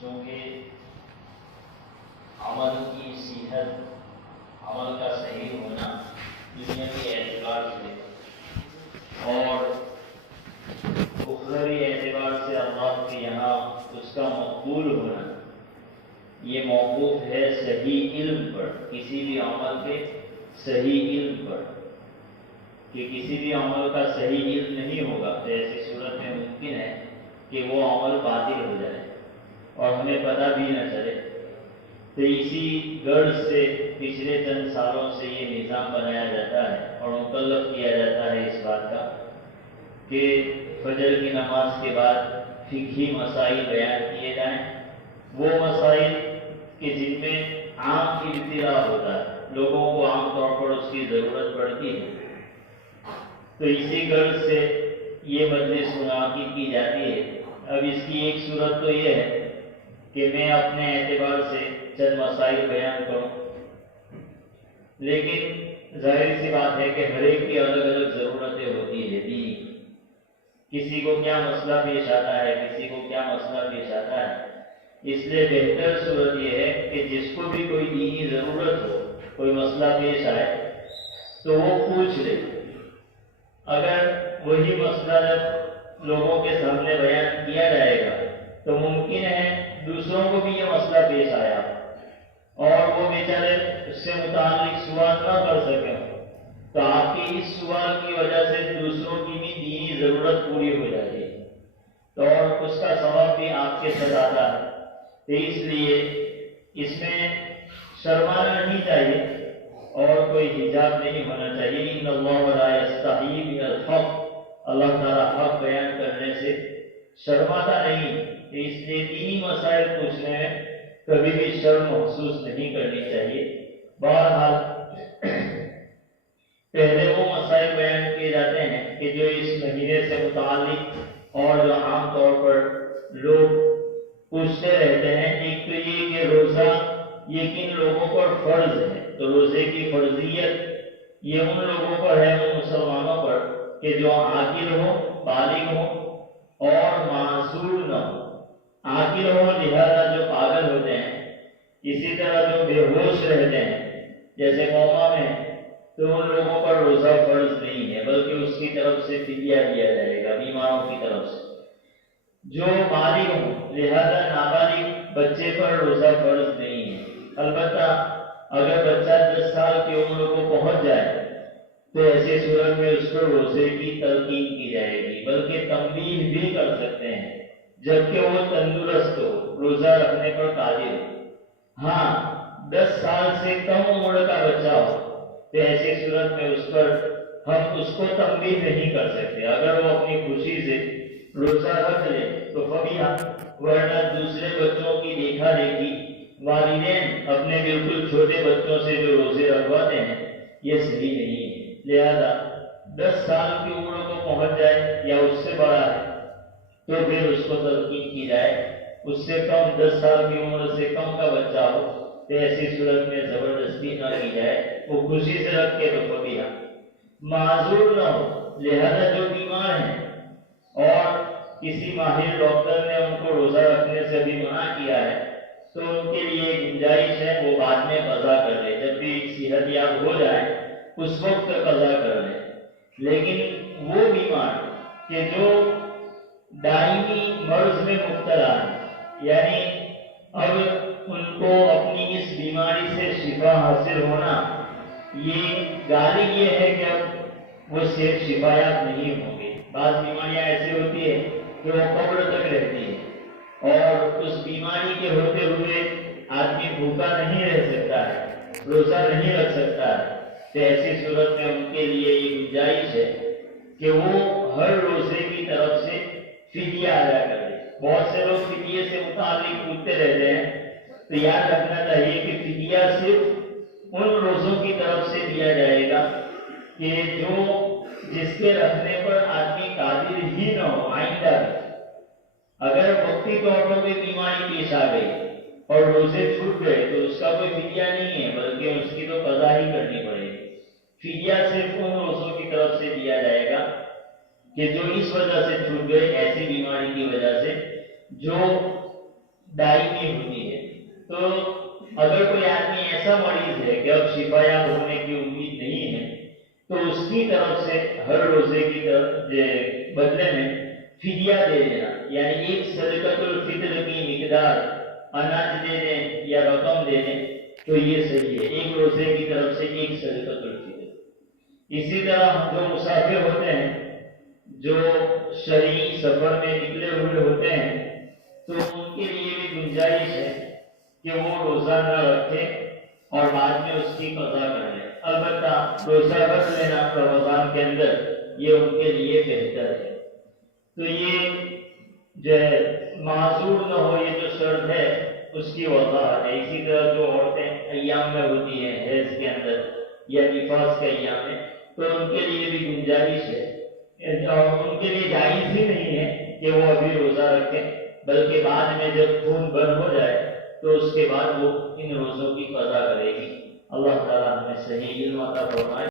چونکہ عمل کی صحت، عمل کا صحیح ہونا دنیاوی اعتبار سے اور اخروی اعتبار سے اللہ کے یہاں اس کا مقبول ہونا، یہ موقوف ہے صحیح علم پر، کسی بھی عمل کے صحیح علم پر، کہ کسی بھی عمل کا صحیح علم نہیں ہوگا تو ایسی صورت میں ممکن ہے کہ وہ عمل باطل ہو جائے اور ہمیں پتہ بھی نہ چلے۔ تو اسی غرض سے پچھلے چند سالوں سے یہ نظام بنایا جاتا ہے اور مکلف کیا جاتا ہے اس بات کا کہ فجر کی نماز کے بعد فقہی مسائل بیان کیے جائیں، وہ مسائل کہ جن میں عام ابتلا ہوتا ہے، لوگوں کو عام طور پر اس کی ضرورت پڑتی ہے۔ تو اسی غرض سے یہ مجلس منعقد کی جاتی ہے۔ اب اس کی ایک صورت تو یہ ہے کہ میں اپنے اعتبار سے چند مسائل بیان کروں، لیکن ظاہر سی بات ہے کہ ہر ایک کی الگ الگ ضرورتیں ہوتی ہے دینی، کسی کو کیا مسئلہ پیش آتا ہے، کسی کو کیا مسئلہ پیش آتا ہے۔ اس لیے بہتر صورت یہ ہے کہ جس کو بھی کوئی دینی ضرورت ہو، کوئی مسئلہ پیش آئے تو وہ پوچھ لے۔ اگر وہی مسئلہ جب لوگوں کے سامنے بیان کیا جائے گا تو ممکن ہے دوسروں کو بھی یہ مسئلہ پیش آیا اور وہ بیچارے اس سے متعلق سوال نہ کر سکیں، تو آپ کے اس سوال کی وجہ سے دوسروں کی بھی دینی ضرورت پوری ہو جاتی ہے، تو اور اس کا ثواب بھی آپ کے ساتھ آتا ہے۔ تو اس لیے اس میں شرمانا نہیں چاہیے اور کوئی حجاب نہیں ہونا چاہیے۔ ان اللہ لا یستحیی من الحق، اللہ تعالیٰ حق بیان کرنے سے شرماتا نہیں، اس لیے دینی مسائل پوچھنے میں کبھی بھی شرم محسوس نہیں کرنی چاہیے۔ بہرحال پہلے وہ مسائل بیان کیے جاتے ہیں کہ جو اس مہینے سے متعلق اور جو عام طور پر لوگ پوچھتے رہتے ہیں۔ ایک تو یہ کہ روزہ یہ کن لوگوں پر فرض ہے، تو روزے کی فرضیت یہ ان لوگوں پر ہے، ان مسلمانوں پر کہ جو عاقل ہو، بالغ ہو اور معذور نہ ہو۔ عاقل ہو لہذا جو پاگل ہوتے ہیں، اسی طرح جو بے ہوش رہتے ہیں جیسے قوما میں، تو ان لوگوں پر روزہ فرض نہیں ہے بلکہ اس کی طرف سے فدیہ دیا جائے گا، بیماروں کی طرف سے۔ جو بالغ ہوں لہذا نابالغ بچے پر روزہ فرض نہیں ہے، البتہ اگر بچہ 10 سال کی عمر کو پہنچ جائے تو ایسی صورت میں اس کو روزے کی تلقین کی جائے گی، بلکہ تنبیہ بھی کر سکتے ہیں جبکہ وہ تندرست ہو، روزہ رکھنے پر قادر ہو۔ ہاں 10 سال سے کم عمر کا بچہ ہو تو ایسی صورت میں اس پر ہم اس کو تنبیہ نہیں کر سکتے، اگر وہ اپنی خوشی سے روزہ رکھ لے تو فبیہا، ورنہ دوسرے بچوں کی دیکھا دیکھی والدین اپنے بالکل چھوٹے بچوں سے جو روزے رکھواتے ہیں یہ صحیح نہیں ہے۔ لہذا 10 سال کی عمر کو پہنچ جائے یا اس سے بڑا ہے تو پھر اس کو تلقین کی جائے، اس سے کم 10 سال کی عمر سے کم کا بچہ ہو تو ایسی صورت میں زبردستی نہ کی جائے، وہ خوشی سے رکھے تو فبیہا۔ معذور نہ ہو لہذا جو بیمار ہیں اور کسی ماہر ڈاکٹر نے ان کو روزہ رکھنے سے بھی منع کیا ہے تو ان کے لیے گنجائش ہے وہ بعد میں قضا کر لے، جب بھی صحت یاب ہو جائے اس وقت قضا کر لے۔ لیکن وہ بیمار کہ جو دائمی مرض میں مبتلا ہے، یعنی اب ان کو اپنی اس بیماری سے شفا حاصل ہونا، یہ غالب یہ ہے کہ اب وہ صرف شفایاب نہیں ہوں گے۔ بعض بیماریاں ایسی ہوتی ہیں کہ وہ قبر تک رہتی ہے اور اس بیماری کے ہوتے ہوئے آدمی بھوکا نہیں رہ سکتا ہے، روزہ نہیں رکھ سکتا ہے، تو ایسی صورت میں ان کے لیے یہ گنجائش ہے کہ وہ ہر روزے کی طرف سے فدیہ ادا کر دے۔ بہت سے لوگ فدیے سے متعلق پوچھتے رہتے ہیں، تو یاد رکھنا چاہیے کہ فدیہ صرف ان روزوں کی طرف سے دیا جائے گا کہ جو جس کے رکھنے پر آدمی قادر ہی نہ ہو آئندہ۔ اگر وقتی طور پر کوئی بیماری پیش آ گئی اور روزے چھوٹ گئے تو اس کا کوئی فدیہ نہیں ہے بلکہ اس کی تو قضا ہی کرنی پڑے گی۔ فدیہ صرف ان روزوں کی طرف سے دیا جائے گا کہ جو اس وجہ سے چھوٹ گئے، ایسی بیماری کی وجہ سے جو دائمی ہوتی ہے. تو اگر کوئی آدمی ایسا مریض ہے کہ اب شفا یاب ہونے کی امید نہیں ہے، تو اس کی طرف سے ہر روزے کی بدلے میں فدیہ دے دینا، یعنی ایک صدقۃ الفطر کی مقدار اناج دے دیں یا رقم دے دیں، تو یہ صحیح ہے. ایک روزے کی طرف سے ایک صدقۃ الفطر. اسی طرح ہم جو مسافر ہوتے ہیں، جو شرعی سفر میں نکلے ہوئے ہوتے ہیں، تو ان کے لیے بھی گنجائش ہے کہ وہ روزہ نہ رکھیں اور بعد میں اس کی قضا کر لیں. البتہ روزہ رکھ لینا رمضان کے اندر یہ ان کے لیے بہتر ہے. تو یہ جو ہے معذور نہ ہو، یہ جو شرط ہے اس کی وضاحت ہے. اسی طرح جو عورتیں ایام میں ہوتی ہیں حیض کے اندر یا نفاس کے ایام میں، تو ان کے لیے بھی گنجائش ہے، اور ان کے لیے جائز ہی نہیں ہے کہ وہ ابھی روزہ رکھیں، بلکہ بعد میں جب خون بند ہو جائے تو اس کے بعد وہ ان روزوں کی قضا کرے گی. اللہ تعالیٰ ہمیں صحیح علم عطا فرمائے.